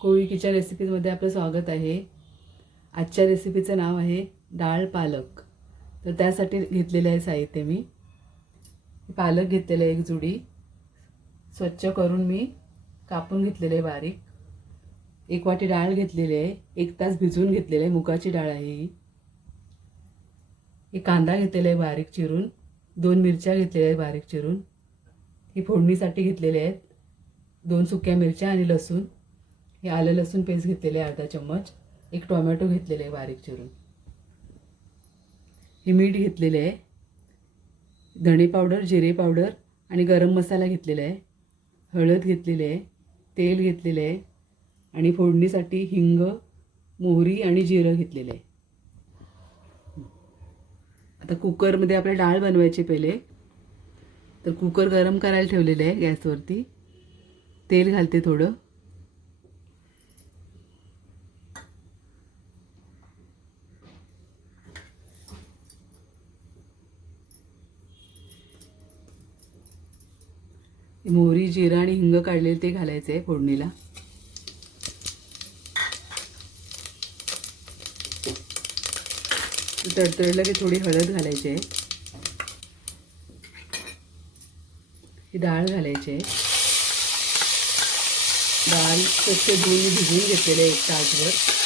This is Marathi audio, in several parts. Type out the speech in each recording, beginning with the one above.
कोळी किचन रेसिपीजमध्ये आपलं स्वागत आहे. आजच्या रेसिपीचं नाव आहे डाळ पालक. तर त्यासाठी घेतलेलं आहे साहित्य मी. पालक घेतलेलं आहे एक जुडी. स्वच्छ करून मी कापून घेतलेलं आहे बारीक. एक वाटी डाळ घेतलेली आहे. एक तास भिजवून घेतलेलं आहे. मुगाची डाळ आहे ही. एक कांदा घेतलेला आहे बारीक चिरून. दोन मिरच्या घेतलेल्या आहेत बारीक चिरून. ही फोडणीसाठी घेतलेले आहेत. दोन सुक्या मिरच्या आणि लसूण. हे आलं लसूण पेस्ट घेतलेले आहे अर्धा चम्मच. एक टोमॅटो घेतलेले आहे बारीक चिरून. हे मीठ घेतलेले आहे. धणे पावडर जिरे पावडर आणि गरम मसाला घेतलेला आहे. हळद घेतलेली आहे. तेल घेतलेलं आहे. आणि फोडणीसाठी हिंग मोहरी आणि जिरं घेतलेलं आहे. आता कुकरमध्ये आपल्या डाळ बनवायची पहिले. तर कुकर गरम करायला ठेवलेलं आहे गॅसवरती. तेल घालते थोडं. मोहरी जिरा आणि हिंग काढलेले ते घालायचे आहे फोडणीला. तडतडलं की थोडी हळद घालायची आहे. ही डाळ घालायची आहे. डाळ स्वच्छ धुवून भिजवून घेतलेले आहे एक तासभर.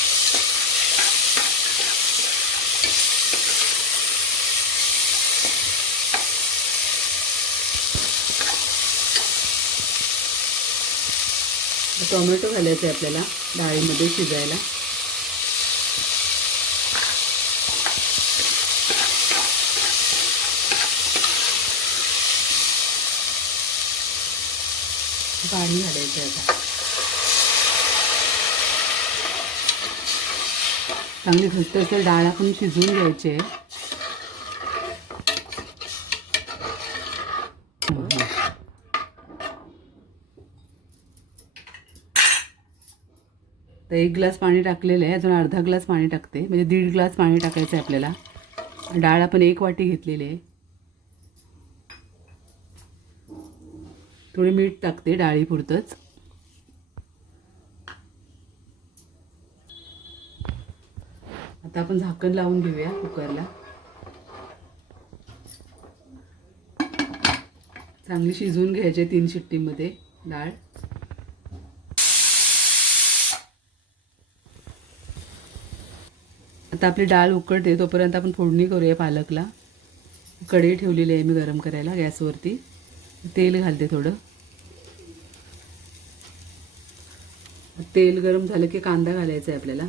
टोमॅटो घालायचं आहे आपल्याला डाळीमध्ये शिजायला. पाणी घालायचं आहे आता. चांगली घट्ट असेल डाळ आपण शिजवून घ्यायची आहे. तर एक ग्लास पाणी टाकलेलं आहे अजून अर्धा ग्लास पाणी टाकते. म्हणजे दीड ग्लास पाणी टाकायचं आहे आपल्याला. डाळ आपण एक वाटी घेतलेली आहे. थोडी मीठ टाकते डाळीपुरतंच. आता आपण झाकण लावून घेऊया कुकरला. चांगली शिजवून घ्यायची तीन शिट्टीमध्ये डाळ. आता आपली डाळ उकडते तोपर्यंत आपण फोडणी करूया पालकला. कढई ठेवलेली आहे मी गरम करायला गॅसवरती. तेल घालते थोडं. तेल गरम झालं की कांदा घालायचा आहे आपल्याला.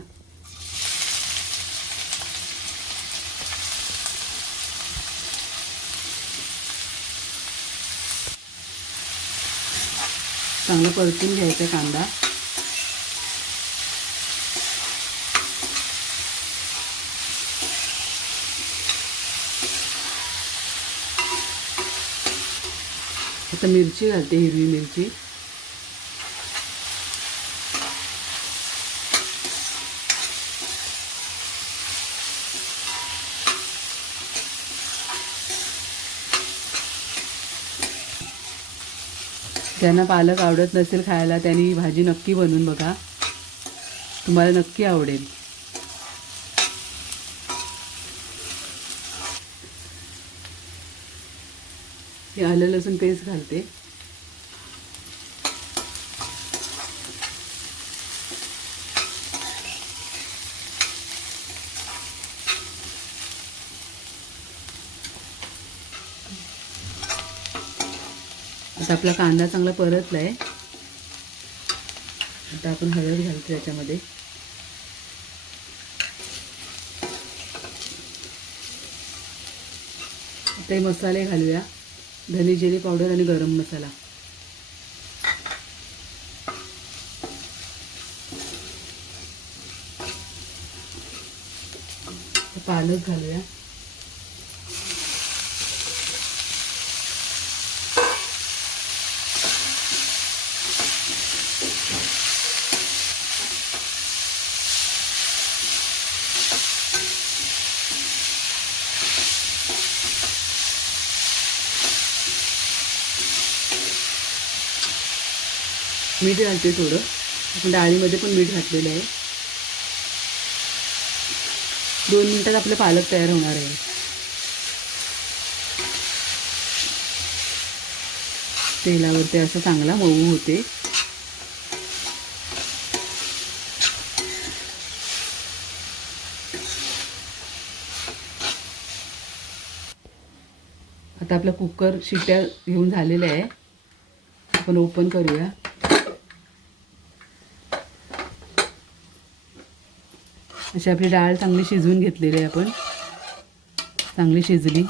चांगलं परतून घ्यायचा कांदा. आता मिरची घालते हिरवी मिरची. ज्यांना पालक आवडत नसेल खायला त्यांनी भाजी नक्की बनवून बघा. तुम्हाला नक्की आवडेल. हे आलं लसूण पेस्ट घालते. आता आपला कांदा चांगला परतला आहे आता आपण हळद घालतो याच्यामध्ये. आता मसाले घालूया. धनी जिरे पावडर आणि गरम मसाला. पालक घालूया. मीठ घालते थोडं. आपण डाळीमध्ये पण मीठ घातलेलं आहे. दोन मिनटात आपलं पालक तयार होणार आहे. तेलावर ते असं चांगला मऊ होते. आता आपला कुकर शिट्या घेऊन झालेल्या आहे. आपण ओपन करूया. अशी आपली डाळ चांगली शिजवून घेतलेली आहे आपण. चांगली शिजली.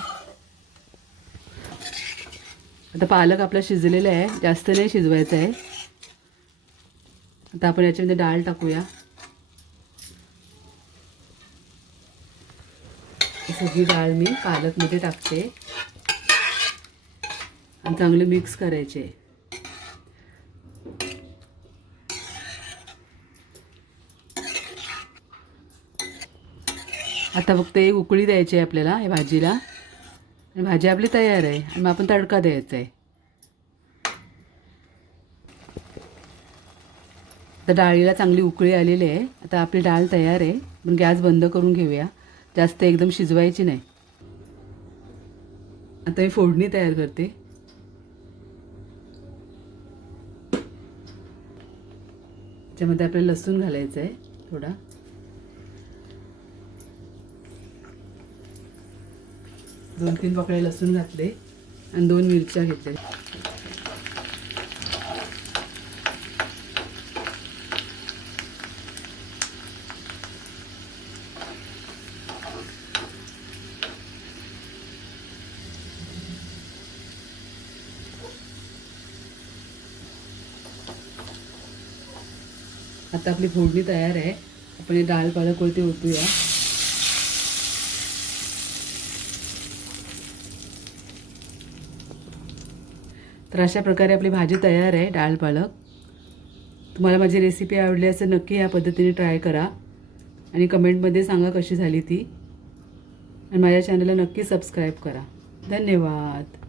आता पालक आपला शिजलेला आहे जास्त नाही शिजवायचा आहे. आता आपण याच्यामध्ये डाळ टाकूया. सगळी डाळ मी पालकमध्ये टाकते. आणि चांगलं मिक्स करायचे. आता फक्त एक उकळी द्यायची आहे आपल्याला या भाजीला. आणि भाजी आपली तयार आहे. आणि मग आपण तडका द्यायचा आहे. आता डाळीला चांगली उकळी आलेली आहे. आता आपली डाळ तयार आहे. पण गॅस बंद करून घेऊया. जास्त एकदम शिजवायची नाही. आता मी फोडणी तयार करते. त्याच्यामध्ये आपल्याला लसूण घालायचं आहे थोडा. दोन तीन पकडे लसूण घातले आणि दोन मिरच्या घेतल्या. आता आपली फोडणी तयार आहे. आपण हे डाळ पालकवरती ओतूया. तर अशा प्रकारे आपली भाजी तयार आहे डाळ पालक. तुम्हाला माझी रेसिपी आवडली असेल नक्की या पद्धतीने ट्राय करा. आणि कमेंटमध्ये सांगा कशी झाली ती. आणि माझ्या चॅनलला नक्की सबस्क्राईब करा. धन्यवाद.